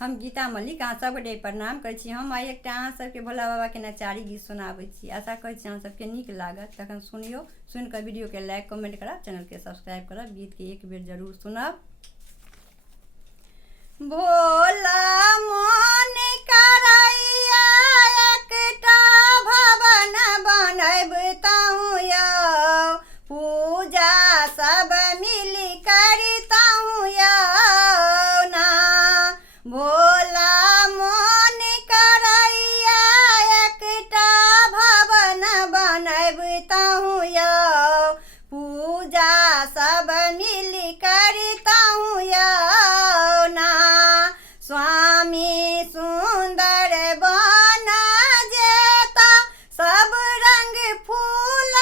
हम गीता मल्लिक अहाँ सबके प्रणाम करै छी। हम आइ एकटा अहाँ सबके भोला बाबा के नचारी गीत सुनाबै छी। आशा करै छी अहाँ सबके नीक लागत। तखन सुनियो, सुनिकऽ वीडियो के लाइक कमेंट करब, चैनल के सब्सक्राइब करब, गीत के एक बेर जरूर सुनब। भोला मोन करैया एकटा भवन बनैबतहुँ यौ, पूजा सब मिलि करितहुँ यौ ना। भोला मोन करैया एकटा भवन बनैबतहुँ यौ, पूजा सब मिलि करितहुँ यौ ना। स्वामी सुंदर बन जेता, सब रंग फूल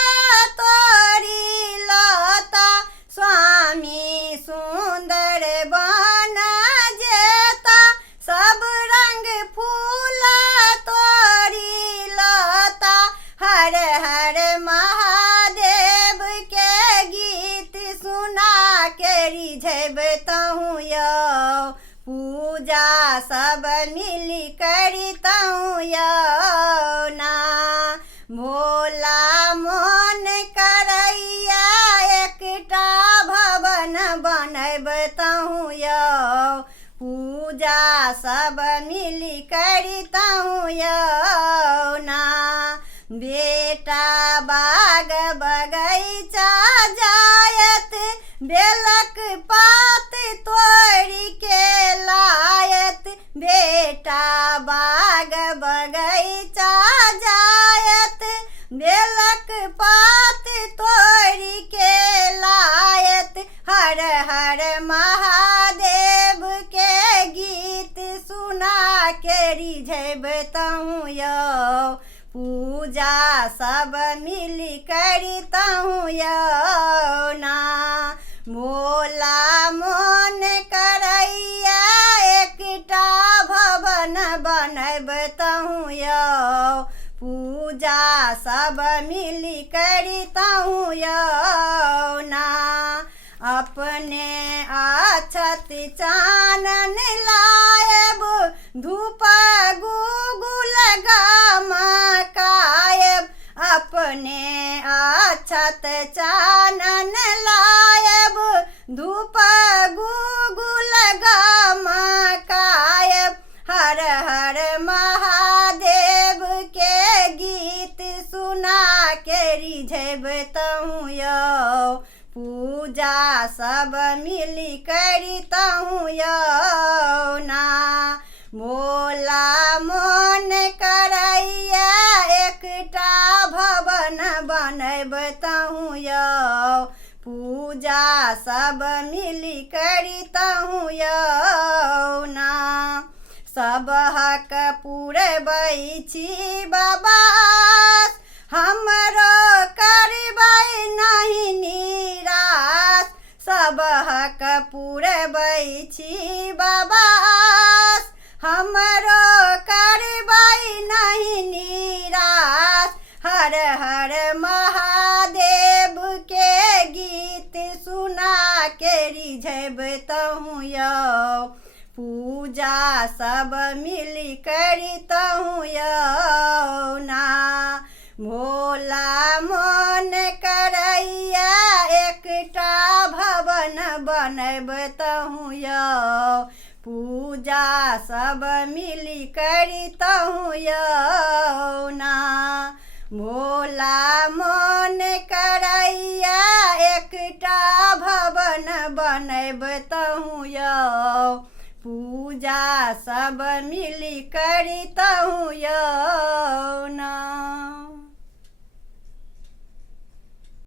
तोरी लता। स्वामी सुंदर बन जेता, सब रंग फूल तोरी लता। हर हर महादेव के गीत सुना के रिझबतहुँ यौ, पूजा सब मिलि करितहुँ यौ ना। भोला मोन करैया एकटा भवन बनैबतहुँ यौ, पूजा सब मिलि करितहुँ यौ ना। बेटा बाग बगैचा जायत, बेलक पात तोड़ि के लायत। बेटा बाग बगैचा जायत, बेलक पात तोड़ि के लायत। हर हर महादेव के गीत सुना के रिझबतहुँ यौ, पूजा सब मिलि करितहुँ यौ ना। भोला मोन करैया एकटा भवन बनैबतहुँ यौ, पूजा सब मिलि करितहुँ यौ ना। अपने अक्षत चानन लायब, धूप गुगुल गमकायब। अपने अक्षत चानन लायब, धूप गुगुल गमकायब। हर हर महादेव के गीत सुना के रिझबतहुँ यौ, पूजा सब मिलि करितहुँ यौ ना। भोला मोन करैया एकटा भवन बनैबतहुँ यौ, पूजा सब मिलि करितहुँ यौ ना। सबहक पुरबै छी बाबा, हमरो करबै नहि निराश। सबहक पुरबै छी बाबा, हमरो करबै नहि निराश। हर हर महादेव के गीत सुना के रिझबतहुँ यौ, पूजा सब मिलि करितहुँ यौ ना। भोला मोन करैया एकटा भवन बनैबतहुँ यौ, पूजा सब मिलि करितहुँ यौ ना। भोला मोन करैया एकटा भवन बनैबतहुँ यौ, पूजा सब मिलि करितहुँ यौ।